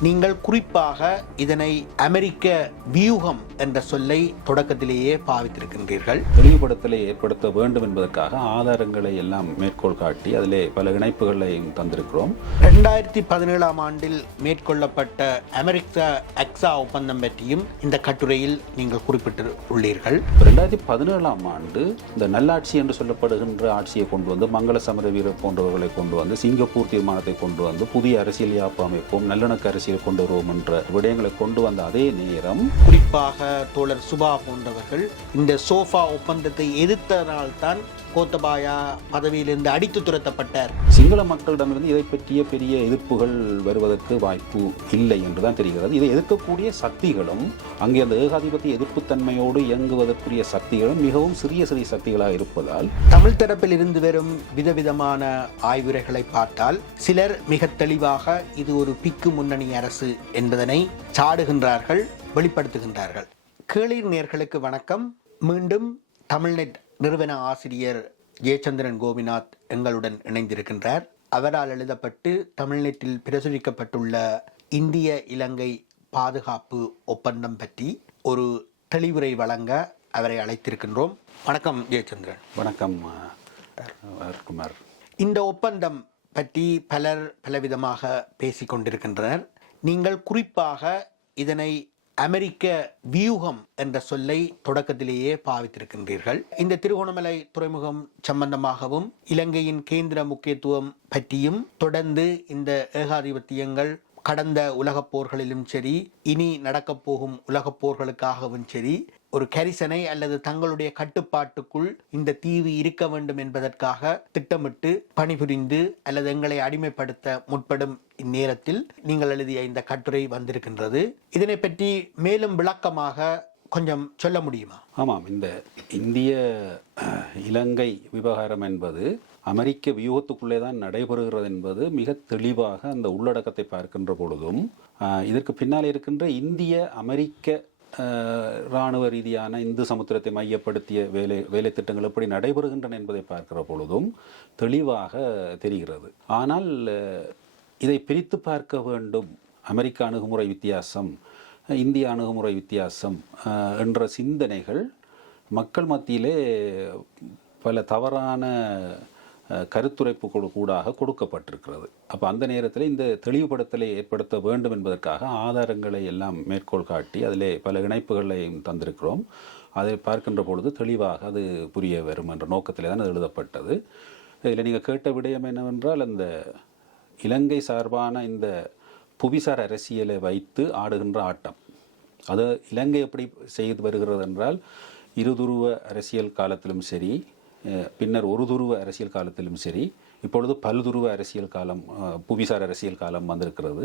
நீங்கள் குறிப்பாக இதனை அமெரிக்க வியூகம் என்ற சொல்லை தொடக்கத்திலேயே பாவித்திருக்கின்றீர்கள். தெளிவுபடுத்தலை ஏற்படுத்த வேண்டும் என்பதற்காக ஆதாரங்களை எல்லாம் மேற்கோள் காட்டி அதிலே பல இணைப்புகளையும் தந்திருக்கிறோம். ரெண்டாயிரத்தி பதினேழாம் ஆண்டில் மேற்கொள்ளப்பட்ட அமெரிக்க அக்ஸா ஒப்பந்தம் பற்றியும் இந்த கட்டுரையில் நீங்கள் குறிப்பிட்டு உள்ளீர்கள் ரெண்டாயிரத்தி பதினேழாம் ஆண்டு இந்த நல்லாட்சி என்று சொல்லப்படுகின்ற ஆட்சியை கொண்டு வந்து மங்கள சமர வீரர் போன்றவர்களை கொண்டு வந்து சிங்கப்பூர் தீர்மானத்தை கொண்டு வந்து புதிய அரசியல் யாப்பு அமைப்போம் நல்லிணக்க அரசியல் கொண்டு வருவோம் என்ற விடயங்களை கொண்டு வந்த அதே நேரம் குறிப்பாக தோழர் சுபா போன்றவர்கள் இந்த சோஃபா ஒப்பந்தத்தை எதிர்த்ததனால்தான் கோத்தபாயா பதவியிலிருந்து அடித்து துரத்தப்பட்டார். சிங்கள மக்களிடமிருந்து இதை பற்றிய பெரிய எதிர்ப்புகள் வருவதற்கு வாய்ப்பு இல்லை என்றுதான் தெரிகிறது. இதை எதிர்க்கக்கூடிய சக்திகளும் அங்கே அந்த ஏகாதிபத்திய எதிர்ப்புத்தன்மையோடு இயங்குவதற்குரிய சக்திகளும் மிகவும் சிறிய சிறிய சக்திகளாக இருப்பதால் தமிழ் தரப்பில் இருந்து வரும் விதவிதமான ஆய்வுரைகளை பார்த்தால் சிலர் மிக தெளிவாக இது ஒரு பிக்கு முன்னணி அரசு என்பதனை சாடுகின்றார்கள் வெளிப்படுத்துகின்றார்கள். கேளீர் நேர்களுக்கு வணக்கம். மீண்டும் தமிழ்நெட் நிறுவன ஆசிரியர் ஜெயச்சந்திரன் கோபிநாத் எங்களுடன் இணைந்திருக்கின்றார். அவரால் எழுதப்பட்டு தமிழ்நெட்டில் பிரசுரிக்கப்பட்டுள்ள இந்திய இலங்கை பாதுகாப்பு ஒப்பந்தம் பற்றி ஒரு தெளிவுரை வழங்க அவரை அழைத்திருக்கின்றோம். வணக்கம் ஜெயச்சந்திரன். வணக்கம் குமார் இந்த ஒப்பந்தம் பற்றி பலர் பலவிதமாக பேசிக் கொண்டிருக்கின்றனர் நீங்கள் குறிப்பாக இதனை அமெரிக்க வியூகம் என்ற சொல்லை தொடக்கத்திலேயே பாவித்திருக்கின்றீர்கள். இந்த திருகோணமலை துறைமுகம் சம்பந்தமாகவும் இலங்கையின் கேந்திர முக்கியத்துவம் பற்றியும் தொடர்ந்து இந்த ஏகாதிபத்தியங்கள் கடந்த உலகப் போர்களிலும் சரி இனி நடக்கப் போகும் உலகப் போர்களுக்காகவும் சரி ஒரு கரிசனை அல்லது தங்களுடைய கட்டுப்பாட்டுக்குள் இந்த தீவு இருக்க வேண்டும் என்பதற்காக திட்டமிட்டு பணிபுரிந்து அல்லது எங்களை அடிமைப்படுத்த முற்படும் இந்நேரத்தில் நீங்கள் எழுதிய இந்த கட்டுரை வந்திருக்கின்றது. இதனை பற்றி மேலும் விளக்கமாக கொஞ்சம் சொல்ல முடியுமா? ஆமாம். இந்த இந்திய இலங்கை விவகாரம் என்பது அமெரிக்க வியூகத்துக்குள்ளே தான் நடைபெறுகிறது என்பது மிக தெளிவாக அந்த உள்ளடக்கத்தை பார்க்கின்ற பொழுதும் இதற்கு பின்னால் இருக்கின்ற இந்திய அமெரிக்க இராணுவ ரீதியான இந்து சமுத்திரத்தை மையப்படுத்திய வேலை வேலை திட்டங்கள் எப்படி நடைபெறுகின்றன என்பதை பார்க்கிற பொழுதும் தெளிவாக தெரிகிறது. ஆனால் இதை பிரித்து பார்க்க வேண்டும். அமெரிக்க அணுகுமுறை வித்தியாசம் இந்திய அணுகுமுறை வித்தியாசம் என்ற சிந்தனைகள் மக்கள் மத்தியிலே பல தவறான கருத்துரைப்பு கருத்துரைப்புகள் கூடாக கொடுக்கப்பட்டிருக்கிறது. அப்போ அந்த நேரத்தில் இந்த தெளிவுபடுத்தலை ஏற்படுத்த வேண்டும் என்பதற்காக ஆதாரங்களை எல்லாம் மேற்கோள் காட்டி அதிலே பல இணைப்புகளையும் தந்திருக்கிறோம். அதை பார்க்கின்ற பொழுது தெளிவாக அது புரிய வரும் என்ற நோக்கத்திலே தான் அது எழுதப்பட்டது. இதில் நீங்கள் கேட்ட விடயம் என்னவென்றால் அந்த இலங்கை சார்பான இந்த புவிசார் அரசியலை வைத்து ஆடுகின்ற ஆட்டம். அது இலங்கை எப்படி செய்து வருகிறது என்றால் இருதுருவ அரசியல் காலத்திலும் சரி பின்னர் ஒரு துருவ அரசியல் காலத்திலும் சரி இப்பொழுது பல்துருவ அரசியல் காலம் புவிசார் அரசியல் காலம் வந்திருக்கிறது.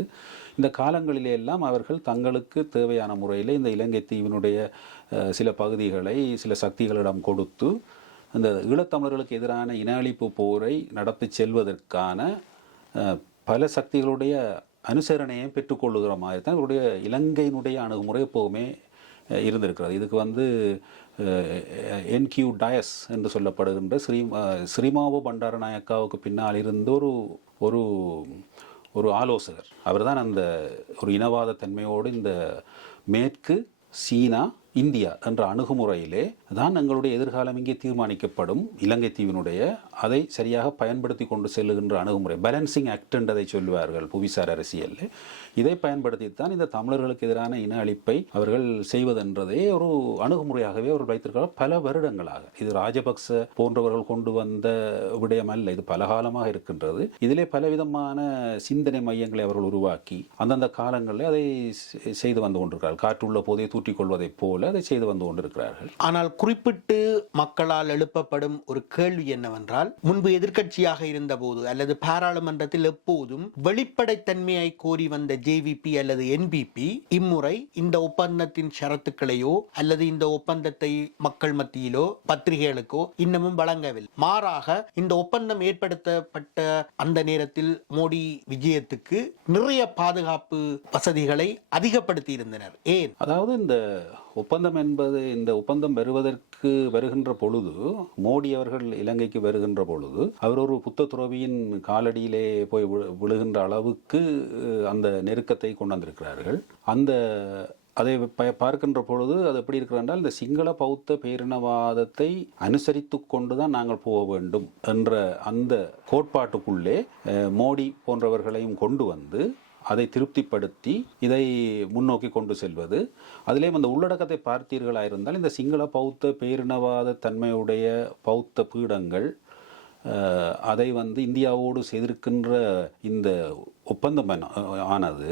இந்த காலங்களிலே எல்லாம் அவர்கள் தங்களுக்கு தேவையான முறையில் இந்த இலங்கை தீவினுடைய சில பகுதிகளை சில சக்திகளிடம் கொடுத்து அந்த ஈழத்தமிழர்களுக்கு எதிரான இன அழிப்பு போரை நடத்தி செல்வதற்கான பல சக்திகளுடைய அனுசரணையை பெற்றுக்கொள்ளுகிற மாதிரி தான் இவருடைய இலங்கையினுடைய அணுகுமுறை எப்போவுமே இருந்திருக்கிறது. இதுக்கு வந்து என்கியூ டயஸ் என்று சொல்லப்படுகின்ற ஸ்ரீ ஸ்ரீமாவோ ஸ்ரீமாவு பண்டாரநாயக்காவுக்கு பின்னால் இருந்த ஒரு ஒரு ஒரு ஆலோசகர். அவர் தான் அந்த ஒரு இனவாத தன்மையோடு இந்த மேற்கு சீனா இந்தியா என்ற அணுகுமுறையிலே தான் எங்களுடைய எதிர்காலம் இங்கே தீர்மானிக்கப்படும். இலங்கை தீவினுடைய அதை சரியாக பயன்படுத்தி கொண்டு செல்லுகின்ற அணுகுமுறை பேலன்சிங் ஆக்ட் என்றதை சொல்வார்கள் புவிசார் அரசியலில். இதை பயன்படுத்தித்தான் இந்த தமிழர்களுக்கு எதிரான இன அழிப்பை அவர்கள் செய்வதென்றதே ஒரு அணுகுமுறையாகவே அவர்கள் வைத்திருக்கிறார் பல வருடங்களாக. இது ராஜபக்ச போன்றவர்கள் கொண்டு வந்த விடயம் அல்ல இது பல காலமாக இருக்கின்றது. இதிலே பலவிதமான சிந்தனை மையங்களை அவர்கள் உருவாக்கி அந்தந்த காலங்களில் அதை செய்து வந்து கொண்டிருக்கிறார்கள். காற்றுள்ள போதே தூற்றிக் கொள்வதைப் போல அதை செய்து வந்து கொண்டிருக்கிறார்கள். ஆனால் குறிப்பிட்டு மக்களால் எழுப்பப்படும் ஒரு கேள்வி என்னவென்றால் முன்பு எதிர்க்கட்சியாக இருந்தபோது அல்லது பாராளுமன்றத்தில் எப்போதும் வெளிப்படைத்தன்மையை கோரி வந்த ஜேவிபி அல்லது என்பிபி இம்முறை இந்த ஒப்பந்தத்தின் ஷரத்துக்களையோ அல்லது இந்த ஒப்பந்தத்தை மக்கள் மத்தியிலோ பத்திரிகைகளுக்கோ இன்னமும் வழங்கவில்லை. மாறாக இந்த ஒப்பந்தம் ஏற்படுத்தப்பட்ட அந்த நேரத்தில் மோடி விஜயத்துக்கு நிறைய பாதுகாப்பு வசதிகளை அதிகப்படுத்தி இருந்தனர் ஏன்? அதாவது இந்த ஒப்பந்தம் என்பது இந்த ஒப்பந்தம் இலங்கைக்கு வருகின்ற பொழுது மோடி அவர்கள் இலங்கைக்கு வருகின்ற பொழுது அவர் ஒரு புத்த துறவியின் காலடியிலே போய் விழு- விழுகின்ற அளவுக்கு அந்த நெருக்கத்தை கொண்டு வந்திருக்கிறார்கள். அந்த அதை ப- பார்க்கின்ற பொழுது அது எப்படி இருக்கிறது என்றால் இந்த சிங்கள பௌத்த பேரினவாதத்தை அனுசரித்து கொண்டு தான் நாங்கள் போக வேண்டும் என்ற அந்த கோட்பாட்டுக்குள்ளே மோடி போன்றவர்களையும் கொண்டு வந்து அதை திருப்திப்படுத்தி இதை முன்னோக்கி கொண்டு செல்வது. அதிலேயும் அந்த உள்ளடக்கத்தை பார்த்தீர்களாக இருந்தால் இந்த சிங்கள பௌத்த பேரினவாத தன்மையுடைய பௌத்த பீடங்கள் அதை வந்து இந்தியாவோடு செய்திருக்கின்ற இந்த ஒப்பந்தம் ஆனது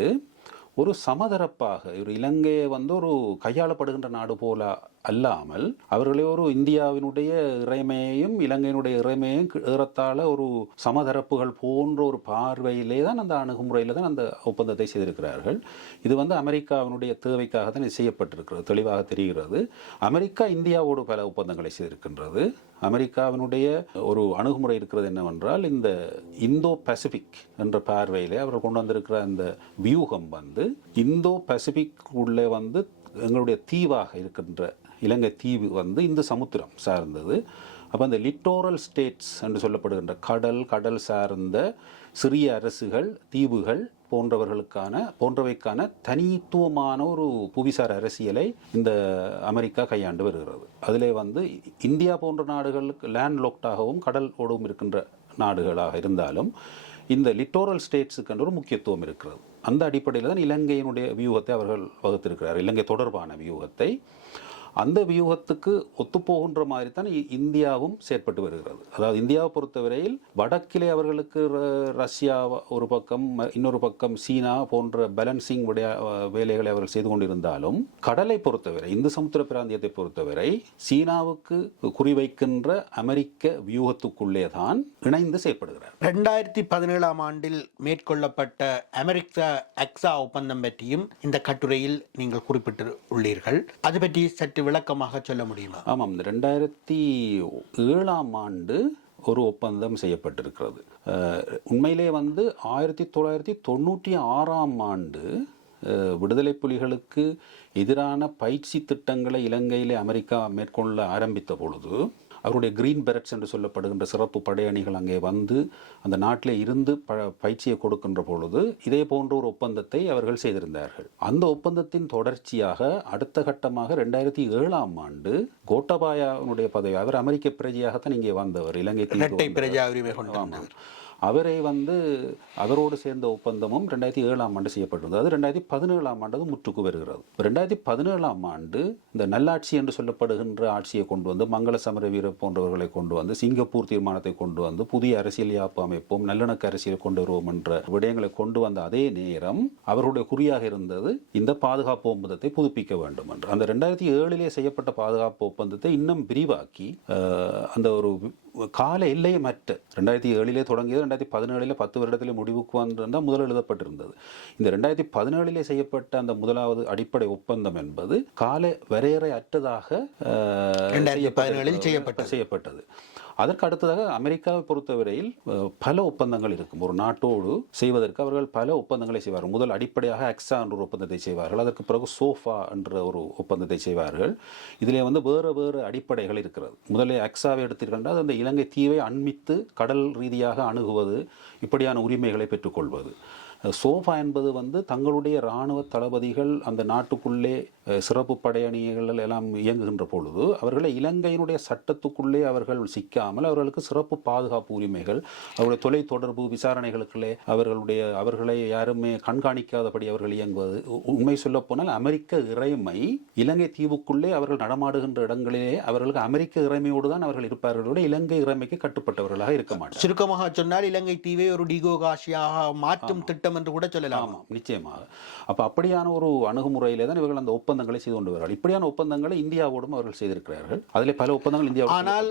ஒரு சமதரப்பாக ஒரு இலங்கையை வந்து ஒரு கையாளப்படுகின்ற நாடு போல அல்லாமல் அவர்களே ஒரு இந்தியாவினுடைய இறைமையையும் இலங்கையினுடைய இறைமையையும் ஏறத்தாழ ஒரு சமதரப்புகள் போன்ற ஒரு பார்வையிலே தான் அந்த அணுகுமுறையில் தான் அந்த ஒப்பந்தத்தை செய்திருக்கிறார்கள். இது வந்து அமெரிக்காவினுடைய தேவைக்காக தான் இது செய்யப்பட்டிருக்கிறது. தெளிவாக தெரிகிறது. அமெரிக்கா இந்தியாவோடு பல ஒப்பந்தங்களை செய்திருக்கின்றது. அமெரிக்காவினுடைய ஒரு அணுகுமுறை இருக்கிறது என்னவென்றால் இந்த இந்தோ பசிபிக் என்ற பார்வையிலே அவர்கள் கொண்டு வந்திருக்கிற அந்த வியூகம் வந்து இந்தோ பசிபிக் உள்ளே வந்து எங்களுடைய தீவாக இருக்கின்ற இலங்கை தீவு வந்து இந்த சமுத்திரம் சார்ந்தது. அப்போ அந்த லிட்டோரல் ஸ்டேட்ஸ் என்று சொல்லப்படுகின்ற கடல் கடல் சார்ந்த சிறிய அரசுகள் தீவுகள் போன்றவர்களுக்கான போன்றவைக்கான தனித்துவமான ஒரு புவிசார் அரசியலை இந்த அமெரிக்கா கையாண்டு வருகிறது. அதிலே வந்து இந்தியா போன்ற நாடுகளுக்கு லேண்ட் லோக்டாகவும் கடல் ஓடவும் இருக்கின்ற நாடுகளாக இருந்தாலும் இந்த லிட்டோரல் ஸ்டேட்ஸுக்கு ஒரு முக்கியத்துவம் இருக்கிறது. அந்த அடிப்படையில் தான் இலங்கையினுடைய வியூகத்தை அவர்கள் வகுத்திருக்கிறார். இலங்கை தொடர்பான வியூகத்தை அந்த வியூகத்துக்கு ஒத்துப்போகின்ற மாதிரி தான் இந்தியாவும் செயற்பட்டு வருகிறது. அதாவது இந்தியாவை பொறுத்தவரையில் வடக்கிலே அவர்களுக்கு ர- ரஷ்யா ஒரு பக்கம் ம- இன்னொரு பக்கம் சீனா போன்ற பேலன்சிங் விடைய வேலைகளை அவர்கள் செய்து கொண்டிருந்தாலும் கடலை பொறுத்தவரை இந்து சமுத்திர பிராந்தியத்தை பொறுத்தவரை சீனாவுக்கு குறிவைக்கின்ற அமெரிக்க வியூகத்துக்குள்ளே தான் இணைந்து செயற்படுகிறார். ரெண்டாயிரத்தி பதினேழாம் ஆண்டில் மேற்கொள்ளப்பட்ட அமெரிக்க அக்ஸா ஒப்பந்தம் பற்றியும் இந்த கட்டுரையில் நீங்கள் குறிப்பிட்டு உள்ளீர்கள். அது பற்றி சற்று விளக்கமாக சொல்ல முடியுமா? ஆமாம் இந்த ரெண்டாயிரத்தி ஏழாம் ஆண்டு ஒரு ஒப்பந்தம் செய்யப்பட்டிருக்கிறது. உண்மையிலே வந்து ஆயிரத்தி தொள்ளாயிரத்தி தொண்ணூற்றி ஆறாம் ஆண்டு விடுதலை புலிகளுக்கு எதிரான பயிற்சி திட்டங்களை இலங்கையிலே அமெரிக்கா மேற்கொள்ள ஆரம்பித்த பொழுது அவருடைய கிரீன் பெரட்ஸ் என்று சொல்லப்படுகின்ற சிறப்பு படையணிகள் அங்கே வந்து அந்த நாட்டிலே இருந்து ப பயிற்சியை கொடுக்கின்ற பொழுது இதே போன்ற ஒரு ஒப்பந்தத்தை அவர்கள் செய்திருந்தார்கள் அந்த ஒப்பந்தத்தின் தொடர்ச்சியாக அடுத்த கட்டமாக ரெண்டாயிரத்தி ஏழாம் ஆண்டு கோட்டபாயாவுடைய பதவி அவர் அமெரிக்க பிரஜையாகத்தான் இங்கே வந்தவர் இங்கு இரட்டை. பிரஜா உரிமை கொண்டு ஆமாம். அவரை வந்து அவரோடு சேர்ந்த ஒப்பந்தமும் ரெண்டாயிரத்தி ஏழாம் ஆண்டு செய்யப்பட்டிருந்தது. அது ரெண்டாயிரத்தி பதினேழாம் ஆண்டு முற்றுக்கு வருகிறது. ரெண்டாயிரத்தி பதினேழாம் ஆண்டு இந்த நல்லாட்சி என்று சொல்லப்படுகின்ற ஆட்சியை கொண்டு வந்து மங்கள சமர வீரர் போன்றவர்களை கொண்டு வந்து சிங்கப்பூர் தீர்மானத்தை கொண்டு வந்து புதிய அரசியல் யாப்பு அமைப்போம் நல்லிணக்க அரசியல் கொண்டு வருவோம் என்ற விடயங்களை கொண்டு வந்த அதே நேரம் அவருடைய குறியாக இருந்தது இந்த பாதுகாப்பு ஒப்பந்தத்தை புதுப்பிக்க வேண்டும் என்று. அந்த ரெண்டாயிரத்தி ஏழிலே செய்யப்பட்ட பாதுகாப்பு ஒப்பந்தத்தை இன்னும் விரிவாக்கி அந்த ஒரு கால எல்லையை மற்ற. ரெண்டாயிரத்தி ஏழிலே தொடங்கியது ரெண்டாயிரத்தி பதினேழில் பத்து வருடத்தில் முடிவுக்கு வந்திருந்தால் முதல் எழுதப்பட்டிருந்தது. இந்த ரெண்டாயிரத்தி பதினேழிலே செய்யப்பட்ட அந்த முதலாவது அடிப்படை ஒப்பந்தம் என்பது கால வரையறை அற்றதாக அஹ், 2017 செய்யப்பட்டது. அதற்கு அடுத்ததாக அமெரிக்காவை பொறுத்தவரையில் பல ஒப்பந்தங்கள் இருக்கும். ஒரு நாட்டோடு செய்வதற்கு அவர்கள் பல ஒப்பந்தங்களை செய்வார்கள். முதல் அடிப்படையாக அக்ஸா என்ற ஒரு ஒப்பந்தத்தை செய்வார்கள். அதற்கு பிறகு சோஃபா என்ற ஒரு ஒப்பந்தத்தை செய்வார்கள். இதிலே வந்து வேறு வேறு அடிப்படைகள் இருக்கிறது. முதலே அக்ஸாவை எடுத்திருக்கின்றால் அந்த இலங்கை தீவை அண்மித்து கடல் ரீதியாக அணுகுவது இப்படியான உரிமைகளை பெற்றுக்கொள்வது. சோஃபா என்பது வந்து தங்களுடைய இராணுவ தளபதிகள் அந்த நாட்டுக்குள்ளே சிறப்பு படையணிகள் எல்லாம் இயங்குகின்ற பொழுது அவர்களை இலங்கையினுடைய சட்டத்துக்குள்ளே அவர்கள் சிக்காமல் அவர்களுக்கு சிறப்பு பாதுகாப்பு உரிமைகள் அவருடைய தொலை தொடர்பு விசாரணைகளுக்குள்ளே அவர்களுடைய அவர்களை யாருமே கண்காணிக்காதபடி அவர்கள் இயங்குவது. உ- உண்மை சொல்லப் போனால் அமெரிக்க இறைமை இலங்கை தீவுக்குள்ளே அவர்கள் நடமாடுகின்ற இடங்களிலே அவர்களுக்கு அமெரிக்க இறைமையோடு தான் அவர்கள் இருப்பார்கள் இலங்கை இறைமைக்கு கட்டுப்பட்டவர்களாக இருக்க மாட்டார் சுருக்கமாக சொன்னால் இலங்கை தீவை ஒரு டிகோகாஷியாக மாற்றும் திட்டம் என்று கூட சொல்லலாம். ஆமாம் நிச்சயமாக. அப்ப அப்படியான ஒரு அணுகுமுறையிலே தான் இவர்கள் அந்த ஒப்பந்தங்களை செய்து கொண்டு வருவார்கள் இப்படியான ஒப்பந்தங்களை இந்தியாவோடும் அவர்கள் செய்திருக்கிறார்கள். அதிலே பல ஒப்பந்தங்கள் இந்தியாவோடு ஆனால்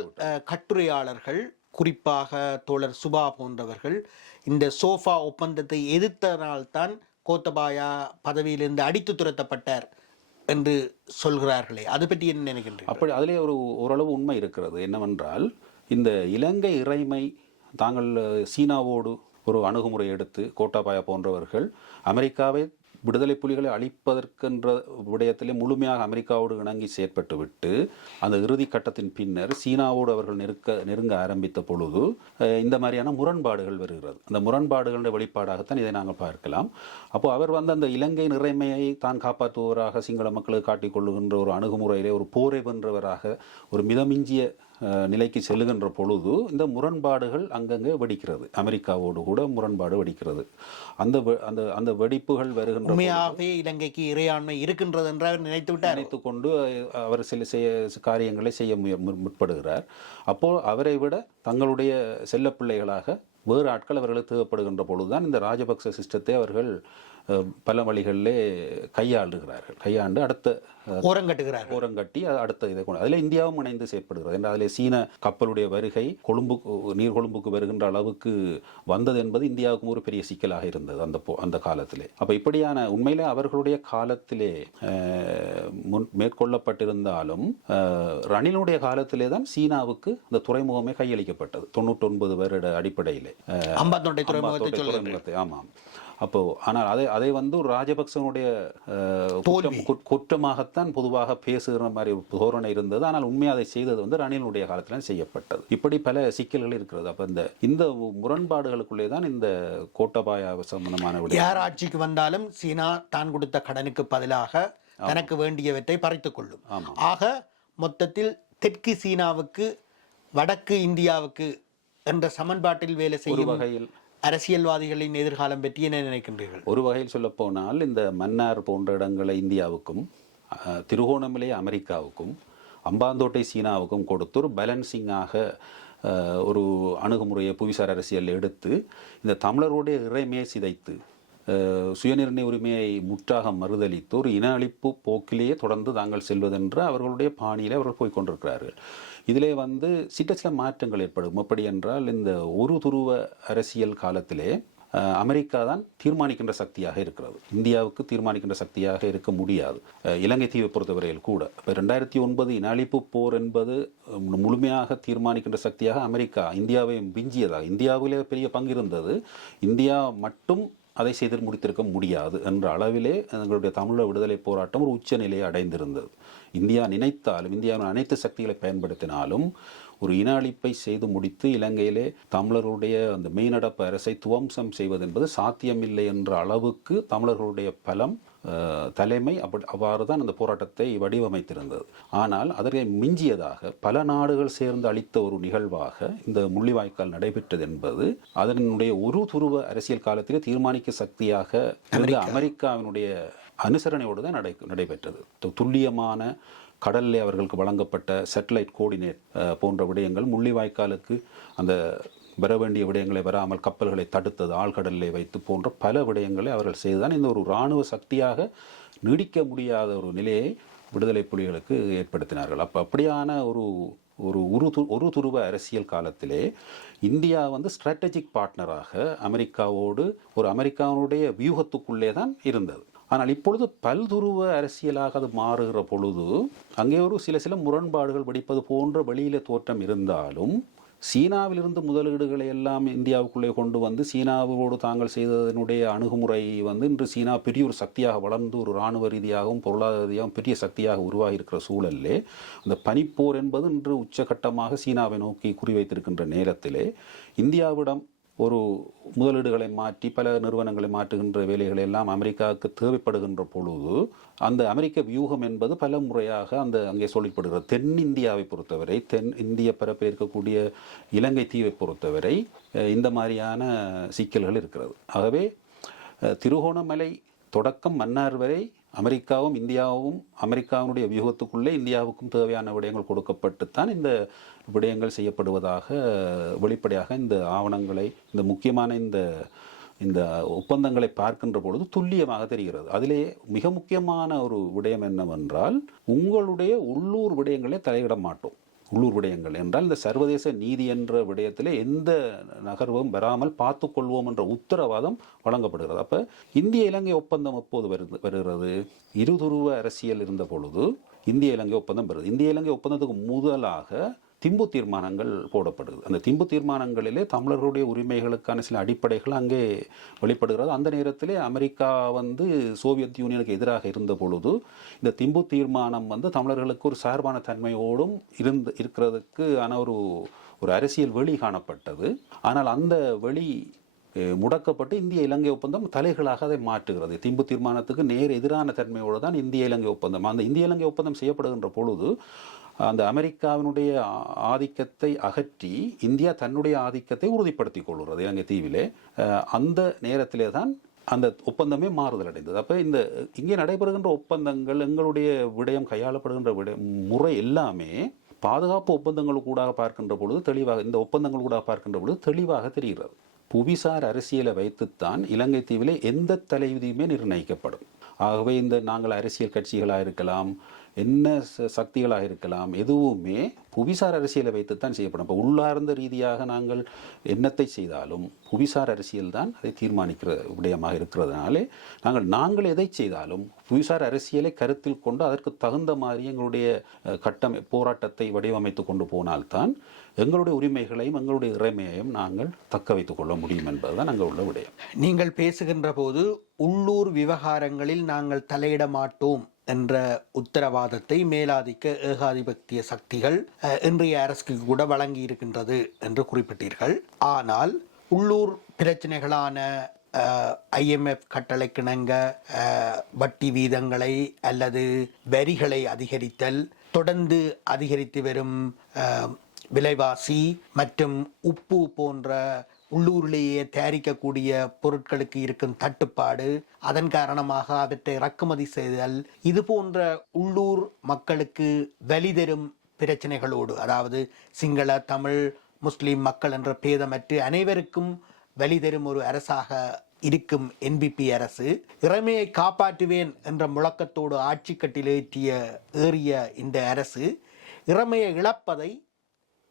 கட்டுரையாளர்கள் குறிப்பாக தோழர் சுபா போன்றவர்கள் இந்த சோஃபா ஒப்பந்தத்தை எதிர்த்தனால்தான் கோத்தபாயா பதவியிலிருந்து அடித்து துரத்தப்பட்டார் என்று சொல்கிறார்களே. அது பற்றி என்ன நினைக்கின்றீர்கள்? அப்படி அதிலே ஒரு ஓரளவு உண்மை இருக்கிறது. என்னவென்றால் இந்த இலங்கை இறைமை தாங்கள் சீனாவோடு ஒரு அணுகுமுறை எடுத்து கோட்டாபாயா போன்றவர்கள் அமெரிக்காவை விடுதலை புலிகளை அழிப்பதற்கென்ற விடயத்திலே முழுமையாக அமெரிக்காவோடு இணங்கி செயற்பட்டுவிட்டு அந்த இறுதி கட்டத்தின் பின்னர் சீனாவோடு அவர்கள் நெருக்க நெருங்க ஆரம்பித்த பொழுது இந்த மாதிரியான முரண்பாடுகள் வருகிறது. அந்த முரண்பாடுகளுடைய வெளிப்பாடாகத்தான் இதை நாங்கள் பார்க்கலாம். அப்போது அவர் வந்து அந்த இலங்கை நிறைமையை தான் காப்பாற்றுவராக சிங்கள மக்களுக்கு காட்டிக்கொள்ளுகின்ற ஒரு அணுகுமுறையிலே ஒரு போரை வென்றவராக ஒரு மிதமிஞ்சிய நிலைக்கு செல்லுகின்ற பொழுது இந்த முரண்பாடுகள் அங்கங்கே வெடிக்கிறது. அமெரிக்காவோடு கூட முரண்பாடு வெடிக்கிறது. அந்த அந்த அந்த வெடிப்புகள் வருகின்ற உண்மையாகவே இலங்கைக்கு இறையாண்மை இருக்கின்றது என்று அவர் நினைத்து விட்டார். நினைத்து கொண்டு அவர் சில செய்ய காரியங்களை செய்ய முய- முற்படுகிறார். அப்போ அவரை விட தங்களுடைய செல்லப்பிள்ளைகளாக வேறு ஆட்கள் அவர்களுக்கு தேவைப்படுகின்ற பொழுதுதான் இந்த ராஜபக்ச சிஸ்டத்தை அவர்கள் பல வழிகளிலே கையாளுகிறார்கள். கையாண்டு அடுத்த ஓரங்கட்டி அது அடுத்த இதை கொண்டு அதில் இந்தியாவும் இணைந்து செயற்படுகிறது. என்றால் அதில் சீன கப்பலுடைய வருகை கொழும்பு நீர் கொழும்புக்கு வருகின்ற அளவுக்கு வந்தது என்பது இந்தியாவுக்கும் ஒரு பெரிய சிக்கலாக இருந்தது அந்த அந்த காலத்திலே. அப்போ இப்படியான உண்மையிலே அவர்களுடைய காலத்திலே முன் மேற்கொள்ளப்பட்டிருந்தாலும் ரணிலுடைய காலத்திலே தான் சீனாவுக்கு அந்த துறைமுகமே கையளிக்கப்பட்டது. தொண்ணூற்றொன்பது வருட அடிப்படையிலே. துறைமுகத்தை ஆமாம். அப்போ ஆனால் அதை அதை வந்து ஒரு ராஜபக்சனுடைய குற்றம் குற்- குற்றமாகத்தான் பொதுவாக பேசுகிற மாதிரி ஒரு தோரணை இருந்தது. ஆனால் உண்மையாக அதை செய்தது வந்து ரணிலுடைய காலத்தில் செய்யப்பட்டது. இப்படி பல சிக்கல்கள் இருக்கிறது. அப்போ இந்த இந்த முரண்பாடுகளுக்குள்ளே தான் இந்த கோட்டபாய சம்பந்தமான யார் ஆட்சிக்கு வந்தாலும் சீனா தான் கொடுத்த கடனுக்கு பதிலாக தனக்கு வேண்டியவற்றை பறித்துக் கொள்ளும். ஆக மொத்தத்தில் தெற்கு சீனாவுக்கு வடக்கு இந்தியாவுக்கு என்ற சமன்பாட்டில் வேலை செய்யும் வகையில் அரசியல்வாதிகளின் எதிர்காலம் பற்றி என்ன நினைக்கின்றீர்கள்? ஒரு வகையில் சொல்லப்போனால் இந்த மன்னார் போன்ற இடங்களை இந்தியாவுக்கும் திருகோணமலை அமெரிக்காவுக்கும் அம்பாந்தோட்டை சீனாவுக்கும் கொடுத்து ஒரு பேலன்சிங்காக ஒரு அணுகுமுறையை புவிசார் அரசியல் எடுத்து இந்த தமிழருடைய இறைமையை சிதைத்து சுயநிர்ணய உரிமையை முற்றாக மறுதளித்து ஒரு இன அழிப்பு போக்கிலேயே தொடர்ந்து தாங்கள் செல்வதென்று அவர்களுடைய பாணியிலே அவர்கள் போய்க் கொண்டிருக்கிறார்கள். இதிலே வந்து சிட்ட சில மாற்றங்கள் ஏற்படும். எப்படி என்றால் இந்த ஒரு துருவ அரசியல் காலத்திலே அமெரிக்கா தான் தீர்மானிக்கின்ற சக்தியாக இருக்கிறது. இந்தியாவுக்கு தீர்மானிக்கின்ற சக்தியாக இருக்க முடியாது. இலங்கை தீவை பொறுத்தவரையில் கூட. இப்போ ரெண்டாயிரத்தி ஒன்பது இன அழிப்பு போர் என்பது முழுமையாக தீர்மானிக்கின்ற சக்தியாக அமெரிக்கா இந்தியாவை விஞ்சியதாக இந்தியாவிலே பெரிய பங்கு இருந்தது. இந்தியா மட்டும் அதை செய்து முடித்திருக்க முடியாது என்ற அளவிலே எங்களுடைய தமிழ விடுதலை போராட்டம் ஒரு உச்ச நிலையை அடைந்திருந்தது. இந்தியா நினைத்தாலும் இந்தியாவின் அனைத்து சக்திகளை பயன்படுத்தினாலும் ஒரு இன அழிப்பை செய்து முடித்து இலங்கையிலே தமிழருடைய அந்த மெய்நடப்பு அரசை துவம்சம் செய்வது என்பது சாத்தியமில்லை என்ற அளவுக்கு தமிழர்களுடைய பலம் தலைமை அப்படி அவ்வாறு தான் அந்த போராட்டத்தை வடிவமைத்திருந்தது. ஆனால் அதற்கு மிஞ்சியதாக பல நாடுகள் சேர்ந்து அளித்த ஒரு நிகழ்வாக இந்த முள்ளிவாய்க்கால் நடைபெற்றது என்பது அதனுடைய ஒரு துருவ அரசியல் காலத்திலே தீர்மானிக்க சக்தியாக அமெரிக்காவினுடைய அனுசரணையோடு தான் நடை நடைபெற்றது. து- துல்லியமான கடல்லே அவர்களுக்கு வழங்கப்பட்ட சேட்டலைட் கோஆர்டினேட் போன்ற விடயங்கள் முள்ளிவாய்க்காலுக்கு அந்த வர வேண்டிய விடயங்களை வராமல் கப்பல்களை தடுத்தது ஆழ்கடலிலே வைத்து போன்ற பல விடயங்களை அவர்கள் செய்துதான் இந்த ஒரு இராணுவ சக்தியாக நீடிக்க முடியாத ஒரு நிலையை விடுதலை புலிகளுக்கு ஏற்படுத்தினார்கள். அப்போ அப்படியான ஒரு ஒரு ஒரு து ஒரு துருவ அரசியல் காலத்திலே இந்தியா வந்து ஸ்ட்ராட்டஜிக் பார்ட்னராக அமெரிக்காவோடு ஒரு அமெரிக்காவுடைய வியூகத்துக்குள்ளே தான் இருந்தது. ஆனால் இப்பொழுது பல்துருவ அரசியலாக அது மாறுகிற பொழுது அங்கே ஒரு சில சில முரண்பாடுகள் வெடிப்பது போன்ற வெளியில தோற்றம் இருந்தாலும் சீனாவிலிருந்து முதலீடுகளை எல்லாம் இந்தியாவுக்குள்ளே கொண்டு வந்து சீனாவோடு தாங்கள் செய்ததனுடைய அணுகுமுறை வந்து இன்று சீனா பெரிய ஒரு சக்தியாக வளர்ந்து ஒரு இராணுவ ரீதியாகவும் பொருளாதார ரீதியாகவும் பெரிய சக்தியாக உருவாகி இருக்கிற சூழலிலே அந்த பனிப்போர் என்பது இன்று உச்சகட்டமாக சீனாவை நோக்கி குறிவைத்திருக்கின்ற நேரத்திலே இந்தியாவிடம் ஒரு முதலீடுகளை மாற்றி பல நிறுவனங்களை மாற்றுகின்ற வேலைகளை எல்லாம் அமெரிக்காவுக்கு தேவைப்படுகின்ற பொழுது அந்த அமெரிக்க வியூகம் என்பது பல முறையாக அந்த அங்கே சொல்லப்படுகிறது. தென்னிந்தியாவை பொறுத்தவரை தென் இந்திய பரப்பில் இருக்கக்கூடிய இலங்கை தீவை பொறுத்தவரை இந்த மாதிரியான சிக்கல்கள் இருக்கிறது. ஆகவே திருகோணமலை தொடக்கம் மன்னார் வரை அமெரிக்காவும் இந்தியாவும் அமெரிக்காவினுடைய வியூகத்துக்குள்ளே இந்தியாவுக்கும் தேவையான விடயங்கள் கொடுக்கப்பட்டுத்தான் இந்த விடயங்கள் செய்யப்படுவதாக வெளிப்படையாக இந்த ஆவணங்களை இந்த முக்கியமான இந்த இந்த ஒப்பந்தங்களை பார்க்கின்ற பொழுது துல்லியமாக தெரிகிறது. அதிலே மிக முக்கியமான ஒரு விடயம் என்னவென்றால் உங்களுடைய உள்ளூர் விடயங்களை தலையிட மாட்டோம். உள்ளூர் விடயங்கள் என்றால் இந்த சர்வதேச நீதி என்ற விடயத்திலே எந்த நகர்வும் வராமல் பார்த்துக்கொள்வோம் என்ற உத்தரவாதம் வழங்கப்படுகிறது. அப்போ இந்திய இலங்கை ஒப்பந்தம் எப்போது வருது வருகிறது? இருதுருவ அரசியல் இருந்த பொழுது இந்திய இலங்கை ஒப்பந்தம் வருது. இந்திய இலங்கை ஒப்பந்தத்துக்கு முதலாக திம்பு தீர்மானங்கள் போடப்படுது. அந்த திம்பு தீர்மானங்களிலே தமிழர்களுடைய உரிமைகளுக்கான சில அடிப்படைகள் அங்கே வெளிப்படுகிறது. அந்த நேரத்திலே அமெரிக்கா வந்து சோவியத் யூனியனுக்கு எதிராக இருந்த பொழுது இந்த திம்பு தீர்மானம் வந்து தமிழர்களுக்கு ஒரு சார்பான தன்மையோடும் இருந்து இருக்கிறதுக்கு ஆன ஒரு ஒரு அரசியல் வெளி காணப்பட்டது. ஆனால் அந்த வெளி முடக்கப்பட்டு இந்திய இலங்கை ஒப்பந்தம் தலைகளாக அதை மாற்றுகிறது. திம்பு தீர்மானத்துக்கு நேர் எதிரான தன்மையோடு தான் இந்திய இலங்கை ஒப்பந்தம் அந்த இந்திய இலங்கை ஒப்பந்தம் செய்யப்படுகின்ற பொழுது அந்த அமெரிக்காவினுடைய ஆதிக்கத்தை அகற்றி இந்தியா தன்னுடைய ஆதிக்கத்தை உறுதிப்படுத்தி கொள்கிறது இலங்கை தீவிலே. அந்த நேரத்திலே தான் அந்த ஒப்பந்தமே மாறுதல் அடைந்தது. அப்போ இந்த இங்கே நடைபெறுகின்ற ஒப்பந்தங்கள் எங்களுடைய விடயம் கையாளப்படுகின்ற விட முறை எல்லாமே பாதுகாப்பு ஒப்பந்தங்கள் கூடாக பார்க்கின்ற பொழுது தெளிவாக இந்த ஒப்பந்தங்கள் கூட பார்க்கின்ற பொழுது தெளிவாக தெரிகிறது. புவிசார் அரசியலை வைத்துத்தான் இலங்கை தீவிலே எந்த தலைவிதியுமே நிர்ணயிக்கப்படும். ஆகவே இந்த நாங்கள் அரசியல் கட்சிகளாக இருக்கலாம் என்ன ச- சக்திகளாக இருக்கலாம் எதுவுமே புவிசார் அரசியலை வைத்துத்தான் செய்யப்படும். இப்போ உள்ளார்ந்த ரீதியாக நாங்கள் என்னத்தை செய்தாலும் புவிசார் அரசியல் தான் அதை தீர்மானிக்கிற விடயமாக இருக்கிறதுனாலே நாங்கள் நாங்கள் எதை செய்தாலும் புவிசார் அரசியலை கருத்தில் கொண்டு அதற்கு தகுந்த மாதிரி எங்களுடைய கட்டம் கட்டமை போராட்டத்தை வடிவமைத்து கொண்டு போனால்தான் எங்களுடைய உரிமைகளையும் எங்களுடைய இறைமையையும் நாங்கள் தக்க வைத்துக் கொள்ள முடியும் என்பதுதான் அங்கே உள்ள விடயம். நீங்கள் பேசுகின்ற போது உள்ளூர் விவகாரங்களில் நாங்கள் தலையிட மாட்டோம். என்ற உத்தரவாதத்தை மேலாதிக்க ஏகாதிபத்திய சக்திகள் இன்றைய அரசுக்கு கூட வழங்கி இருக்கின்றது என்று குறிப்பிட்டீர்கள். ஆனால் உள்ளூர் பிரச்சனைகளான ஐஎம்எஃப் கட்டளைக்கிணங்க வட்டி வீதங்களை அல்லது வரிகளை அதிகரித்தல் தொடர்ந்து அதிகரித்து வரும் விலைவாசி மற்றும் உப்பு போன்ற உள்ளூரிலேயே தயாரிக்கக்கூடிய பொருட்களுக்கு இருக்கும் தட்டுப்பாடு அதன் காரணமாக அவற்றை இறக்குமதி செய்தல் இது போன்ற உள்ளூர் மக்களுக்கு வலி தரும் பிரச்சனைகளோடு அதாவது சிங்கள தமிழ் முஸ்லீம் மக்கள் என்ற பேதமற்று அனைவருக்கும் வலி தரும் ஒரு அரசாக இருக்கும் என்பிபி அரசு இறைமையை காப்பாற்றுவேன் என்ற முழக்கத்தோடு ஆட்சி கட்டிலேற்றிய ஏறிய இந்த அரசு இறைமையை இழப்பதை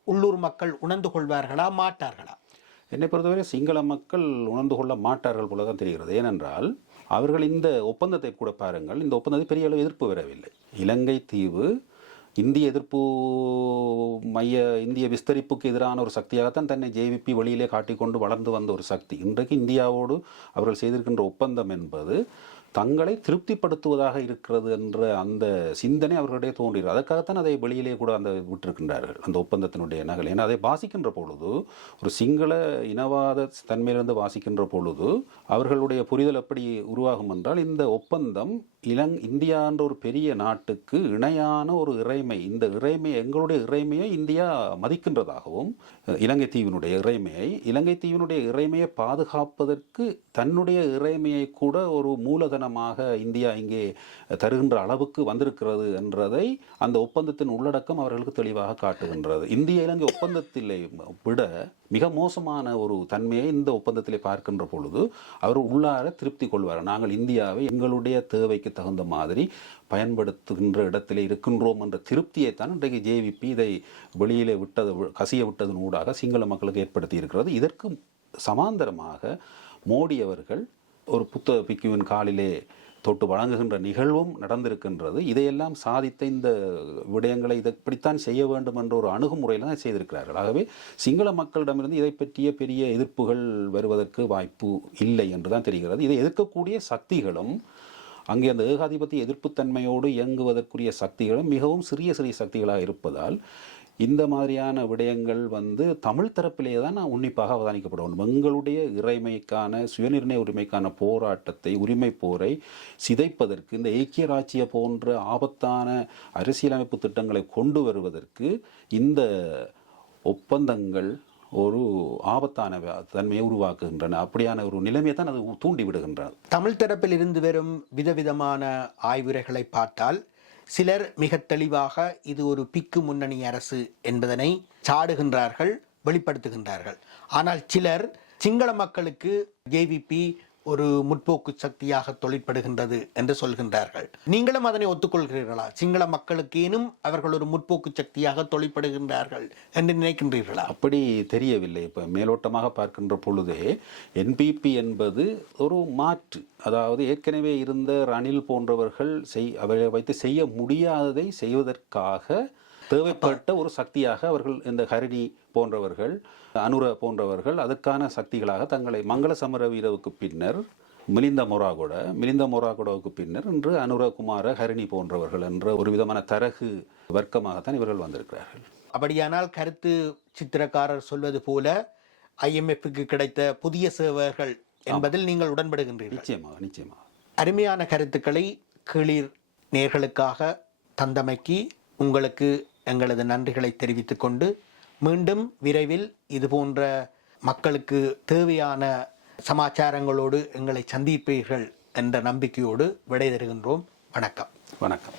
உள்ளூர் மக்கள் உணர்ந்து கொள்வார்களா மாட்டார்களா? என்னை பொறுத்தவரை சிங்கள மக்கள் உணர்ந்து கொள்ள மாட்டார்கள் போல தான் தெரிகிறது. ஏனென்றால் அவர்கள் இந்த ஒப்பந்தத்தை கூட பாருங்கள் இந்த ஒப்பந்தத்தை பெரிய அளவு எதிர்ப்பு வரவில்லை இலங்கை தீவு இந்திய எதிர்ப்பு மைய இந்திய விஸ்தரிப்புக்கு எதிரான ஒரு சக்தியாகத்தான் தன்னை ஜேவிபி வழியிலே காட்டிக்கொண்டு வளர்ந்து வந்த ஒரு சக்தி. இன்றைக்கு இந்தியாவோடு அவர்கள் செய்திருக்கின்ற ஒப்பந்தம் என்பது தங்களை திருப்திப்படுத்துவதாக இருக்கிறது என்ற அந்த சிந்தனை அவர்களிடையே தோன்றுகிறது அதற்காகத்தான் அதை வெளியிலே கூட அந்த விட்டிருக்கின்றார்கள் அந்த ஒப்பந்தத்தினுடைய நகல். ஏன்னா அதை வாசிக்கின்ற பொழுது ஒரு சிங்கள இனவாத தன்மையிலிருந்து வாசிக்கின்ற பொழுது அவர்களுடைய புரிதல் எப்படி உருவாகும் என்றால் இந்த ஒப்பந்தம் இலங் இந்தியான்ற ஒரு பெரிய நாட்டுக்கு இணையான ஒரு இறைமை இந்த இறைமை எங்களுடைய இறைமையை இந்தியா மதிக்கின்றதாகவும் இலங்கை தீவினுடைய இறைமையை இலங்கை தீவினுடைய இறைமையை பாதுகாப்பதற்கு தன்னுடைய இறைமையை கூட ஒரு மூலதனமாக இந்தியா இங்கே தருகின்ற அளவுக்கு வந்திருக்கிறது என்றதை அந்த ஒப்பந்தத்தின் உள்ளடக்கம் அவர்களுக்கு தெளிவாக காட்டுகின்றது. இந்திய இலங்கை ஒப்பந்தத்திலே விட மிக மோசமான ஒரு தன்மையை இந்த ஒப்பந்தத்திலே பார்க்கின்ற பொழுது அவர் உள்ளார திருப்தி கொள்வார். நாங்கள் இந்தியாவை எங்களுடைய தேவைக்கு தகுந்த மாதிரி பயன்படுத்துகின்ற இடத்திலே இருக்கின்றோம் என்ற திருப்தியை தான் இன்றைக்கு ஜேவிபி இதை வெளியிலே விட்டது கசிய விட்டதன் ஊடாக சிங்கள மக்களுக்கு ஏற்படுத்தி இருக்கிறது இதற்கு சமாந்தரமாக மோடி அவர்கள் ஒரு புத்த பிக்குவின் காலிலே தொட்டு வழங்குகின்ற நிகழ்வும் நடந்திருக்கின்றது. இதையெல்லாம் சாதித்த இந்த விடயங்களை இதை இப்படித்தான் செய்ய வேண்டும் என்ற ஒரு அணுகுமுறையில் தான் செய்திருக்கிறார்கள். ஆகவே சிங்கள மக்களிடமிருந்து இதை பற்றிய பெரிய எதிர்ப்புகள் வருவதற்கு வாய்ப்பு இல்லை என்று தான் தெரிகிறது. இதை எதிர்க்கக்கூடிய சக்திகளும் அங்கே அந்த ஏகாதிபத்திய எதிர்ப்புத்தன்மையோடு இயங்குவதற்குரிய சக்திகளும் மிகவும் சிறிய சிறிய சக்திகளாக இருப்பதால் இந்த மாதிரியான விடயங்கள் வந்து தமிழ் தரப்பிலேயே தான் நான் உன்னிப்பாக அவதானிக்கப்பட வேண்டும் எங்களுடைய இறைமைக்கான சுயநிர்ணய உரிமைக்கான போராட்டத்தை உரிமை போரை சிதைப்பதற்கு இந்த ஐக்கிய ராச்சிய போன்ற ஆபத்தான அரசியலமைப்பு திட்டங்களை கொண்டு வருவதற்கு இந்த ஒப்பந்தங்கள் ஒரு ஆபத்தான தன்மையை உருவாக்குகின்றன. அப்படியான ஒரு நிலைமையை தான் அது தூண்டி விடுகின்றன தமிழ் தரப்பில் இருந்து வரும் விதவிதமான ஆய்வுரைகளை பார்த்தால் சிலர் மிக தெளிவாக இது ஒரு பிக்கு முன்னணி அரசு என்பதனை சாடுகின்றார்கள் வெளிப்படுத்துகின்றார்கள். ஆனால் சிலர் சிங்கள மக்களுக்கு ஜேவிபி ஒரு முற்போக்கு சக்தியாக தொழிற்படுகின்றது என்று சொல்கின்றார்கள். நீங்களும் அதனை ஒத்துக்கொள்கிறீர்களா? சிங்கள மக்களுக்கேனும் அவர்கள் ஒரு முற்போக்கு சக்தியாக தொழிற்படுகின்றார்கள் என்று நினைக்கின்றீர்களா? அப்படி தெரியவில்லை. இப்போ மேலோட்டமாக பார்க்கின்ற பொழுதே என்பிபி என்பது ஒரு மாற்று. அதாவது ஏற்கனவே இருந்த ரணில் போன்றவர்கள் செய் அவரை வைத்து செய்ய முடியாததை செய்வதற்காக தேவைப்பட்ட ஒரு சக்தியாக அவர்கள் இந்த ஹரிணி போன்றவர்கள் அனுர போன்றவர்கள் அதற்கான சக்திகளாக தங்களை மங்கள சமர வீரவுக்கு பின்னர் மிலிந்த மொராகொட மிலிந்த மொராகொடவுக்கு பின்னர் இன்று அனுரகுமார ஹரிணி போன்றவர்கள் என்ற ஒரு விதமான தரகு வர்க்கமாகத்தான் இவர்கள் வந்திருக்கிறார்கள். அப்படியானால் கருத்து சித்திரக்காரர் சொல்வது போல ஐஎம்எஃப்க்கு கிடைத்த புதிய சேவகர்கள் என்பதில் நீங்கள் உடன்படுகின்றீர்கள். நிச்சயமாக நிச்சயமாக. அருமையான கருத்துக்களை கீழீர் நேர்களுக்காக தந்தமைக்கு உங்களுக்கு எங்களது நன்றிகளை தெரிவித்துக் கொண்டு மீண்டும் விரைவில் இதுபோன்ற மக்களுக்கு தேவையான சமாச்சாரங்களோடு எங்களை சந்திப்பீர்கள் என்ற நம்பிக்கையோடு விடை தருகின்றோம் வணக்கம். வணக்கம்.